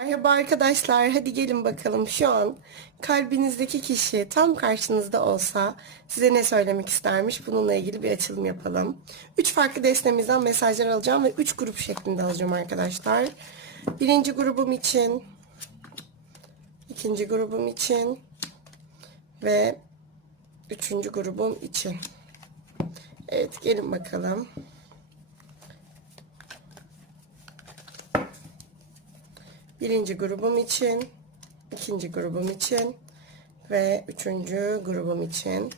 Merhaba arkadaşlar, hadi gelin bakalım şu an kalbinizdeki kişi tam karşınızda olsa size ne söylemek istermiş? Bununla ilgili bir açılım yapalım. Üç farklı destemizden mesajlar alacağım ve üç grup şeklinde alacağım arkadaşlar. Birinci grubum için, ikinci grubum için ve üçüncü grubum için. Evet, gelin bakalım. Birinci grubum için, ikinci grubum için ve üçüncü grubum için.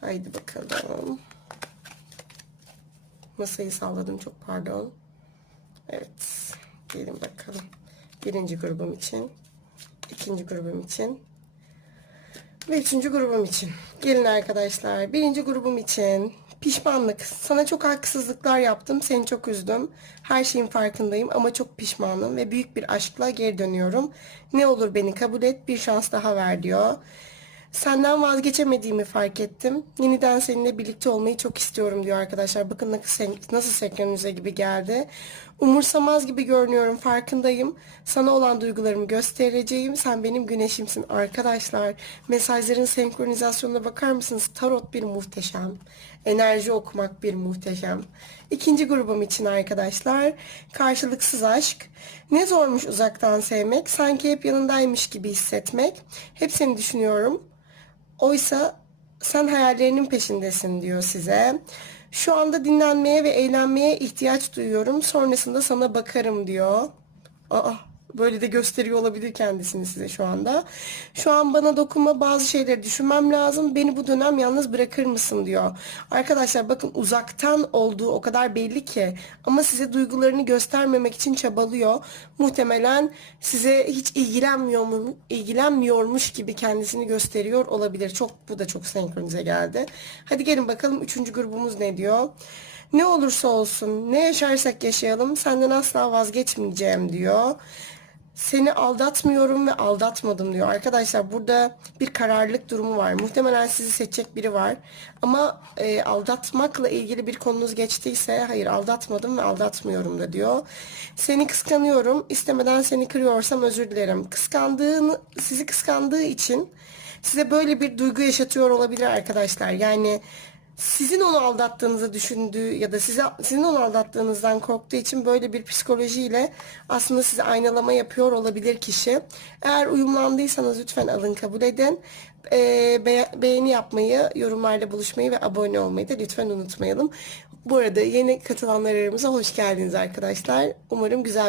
Haydi bakalım. Masayı salladım çok pardon. Evet. Gelin bakalım. Birinci grubum için, ikinci grubum için ve üçüncü grubum için. Gelin arkadaşlar. Birinci grubum için pişmanlık. Sana çok haksızlıklar yaptım. Seni çok üzdüm. Her şeyin farkındayım ama çok pişmanım ve büyük bir aşkla geri dönüyorum. Ne olur beni kabul et. Bir şans daha ver diyor. Senden vazgeçemediğimi fark ettim. Yeniden seninle birlikte olmayı çok istiyorum diyor arkadaşlar. Bakın nasıl, senkronize gibi geldi. Umursamaz gibi görünüyorum farkındayım. Sana olan duygularımı göstereceğim. Sen benim güneşimsin arkadaşlar. Mesajların senkronizasyonuna bakar mısınız? Tarot bir muhteşem. Enerji okumak bir muhteşem. İkinci grubum için arkadaşlar. Karşılıksız aşk. Ne zormuş uzaktan sevmek. Sanki hep yanındaymış gibi hissetmek. Hep seni düşünüyorum. Oysa sen hayallerinin peşindesin diyor size. Şu anda dinlenmeye ve eğlenmeye ihtiyaç duyuyorum. Sonrasında sana bakarım diyor. Aa, böyle de gösteriyor olabilir kendisini size şu anda. Şu an bana dokunma bazı şeyleri düşünmem lazım. Beni bu dönem yalnız bırakır mısın diyor. Arkadaşlar bakın uzaktan olduğu o kadar belli ki ama size duygularını göstermemek için çabalıyor. Muhtemelen size hiç ilgilenmiyor mu, ilgilenmiyormuş gibi kendisini gösteriyor olabilir. Çok bu da çok senkronize geldi. Hadi gelin bakalım üçüncü grubumuz ne diyor. Ne olursa olsun, ne yaşarsak yaşayalım senden asla vazgeçmeyeceğim diyor. Seni aldatmıyorum ve aldatmadım diyor. Arkadaşlar burada bir kararlılık durumu var. Muhtemelen sizi seçecek biri var. Ama e, aldatmakla ilgili bir konunuz geçtiyse hayır aldatmadım ve aldatmıyorum da diyor. Seni kıskanıyorum. İstemeden seni kırıyorsam özür dilerim. Kıskandığını, sizi kıskandığı için size böyle bir duygu yaşatıyor olabilir arkadaşlar. Yani sizin onu aldattığınızı düşündüğü ya da size sizin onu aldattığınızdan korktuğu için böyle bir psikolojiyle aslında size aynalama yapıyor olabilir kişi. Eğer uyumlandıysanız lütfen alın kabul edin. Ee, be- beğeni yapmayı, yorumlarla buluşmayı ve abone olmayı da lütfen unutmayalım. Bu arada yeni katılanlar aramıza hoş geldiniz arkadaşlar. Umarım güzel